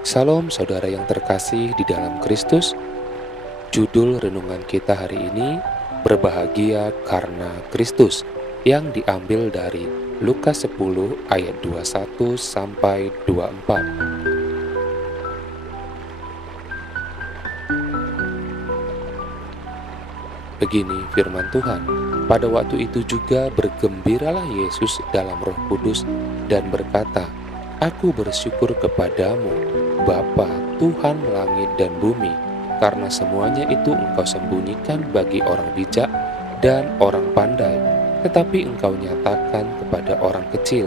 Salam saudara yang terkasih di dalam Kristus. Judul renungan kita hari ini, berbahagia karena Kristus, yang diambil dari Lukas 10 ayat 21 sampai 24. Begini firman Tuhan, pada waktu itu juga bergembiralah Yesus dalam Roh Kudus dan berkata, Aku bersyukur kepadamu, Bapa, Tuhan langit dan bumi, karena semuanya itu Engkau sembunyikan bagi orang bijak dan orang pandai, tetapi Engkau nyatakan kepada orang kecil.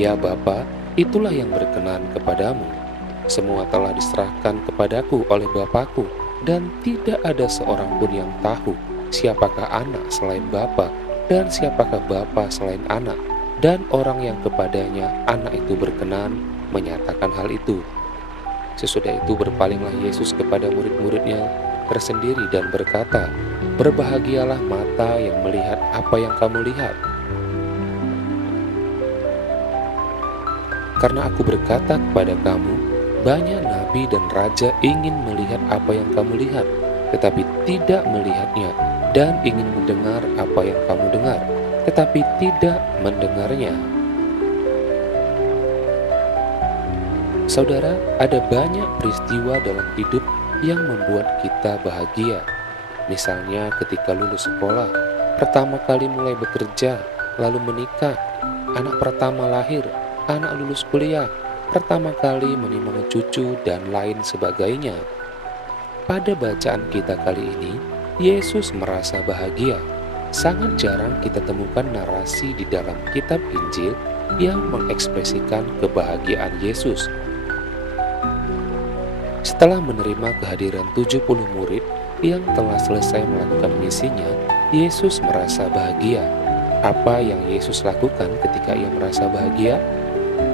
Ya Bapa, itulah yang berkenan kepadamu. Semua telah diserahkan kepadaku oleh Bapakku, dan tidak ada seorang pun yang tahu siapakah anak selain Bapa, dan siapakah Bapa selain anak, dan orang yang kepadanya anak itu berkenan menyatakan hal itu. Sesudah itu berpalinglah Yesus kepada murid-muridnya tersendiri dan berkata, Berbahagialah mata yang melihat apa yang kamu lihat. Karena aku berkata kepada kamu, banyak nabi dan raja ingin melihat apa yang kamu lihat, tetapi tidak melihatnya, dan ingin mendengar apa yang kamu dengar, tetapi tidak mendengarnya. Saudara, ada banyak peristiwa dalam hidup yang membuat kita bahagia. Misalnya ketika lulus sekolah, pertama kali mulai bekerja, lalu menikah, anak pertama lahir, anak lulus kuliah, pertama kali menimang cucu, dan lain sebagainya. Pada bacaan kita kali ini, Yesus merasa bahagia. Sangat jarang kita temukan narasi di dalam kitab Injil yang mengekspresikan kebahagiaan Yesus. Setelah menerima kehadiran 70 murid yang telah selesai melakukan misinya, Yesus merasa bahagia. Apa yang Yesus lakukan ketika ia merasa bahagia?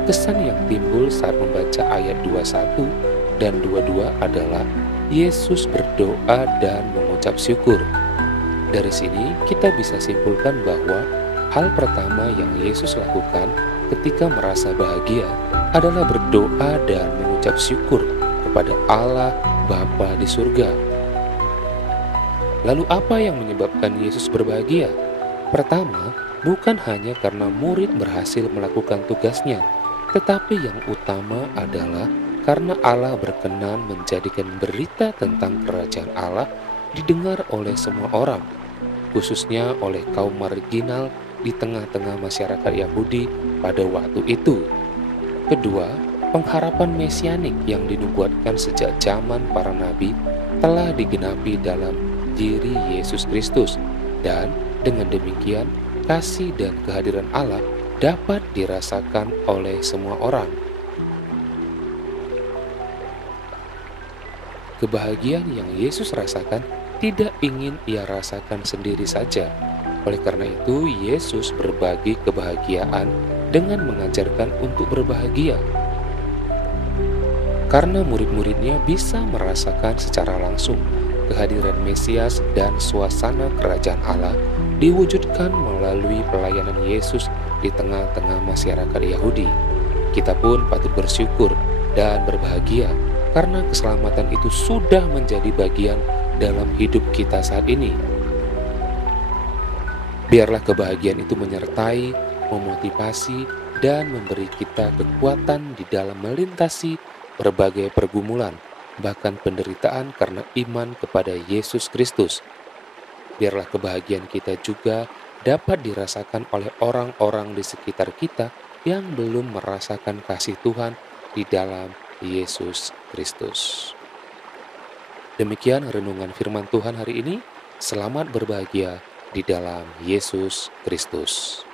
Kesan yang timbul saat membaca ayat 21 dan 22 adalah Yesus berdoa dan mengucap syukur. Dari sini kita bisa simpulkan bahwa hal pertama yang Yesus lakukan ketika merasa bahagia adalah berdoa dan mengucap syukur kepada Allah Bapa di surga. Lalu apa yang menyebabkan Yesus berbahagia? Pertama, bukan hanya karena murid berhasil melakukan tugasnya, tetapi yang utama adalah karena Allah berkenan menjadikan berita tentang kerajaan Allah didengar oleh semua orang, khususnya oleh kaum marginal di tengah-tengah masyarakat Yahudi pada waktu itu. Kedua, pengharapan mesianik yang dinubuatkan sejak zaman para nabi telah digenapi dalam diri Yesus Kristus, dan dengan demikian kasih dan kehadiran Allah dapat dirasakan oleh semua orang. Kebahagiaan yang Yesus rasakan tidak ingin ia rasakan sendiri saja. Oleh karena itu, Yesus berbagi kebahagiaan dengan mengajarkan untuk berbahagia. Karena murid-muridnya bisa merasakan secara langsung kehadiran Mesias dan suasana kerajaan Allah diwujudkan melalui pelayanan Yesus di tengah-tengah masyarakat Yahudi. Kita pun patut bersyukur dan berbahagia karena keselamatan itu sudah menjadi bagian dalam hidup kita saat ini. Biarlah kebahagiaan itu menyertai, memotivasi, dan memberi kita kekuatan di dalam melintasi berbagai pergumulan, bahkan penderitaan karena iman kepada Yesus Kristus. Biarlah kebahagiaan kita juga dapat dirasakan oleh orang-orang di sekitar kita yang belum merasakan kasih Tuhan di dalam Yesus Kristus. Demikian renungan firman Tuhan hari ini. Selamat berbahagia di dalam Yesus Kristus.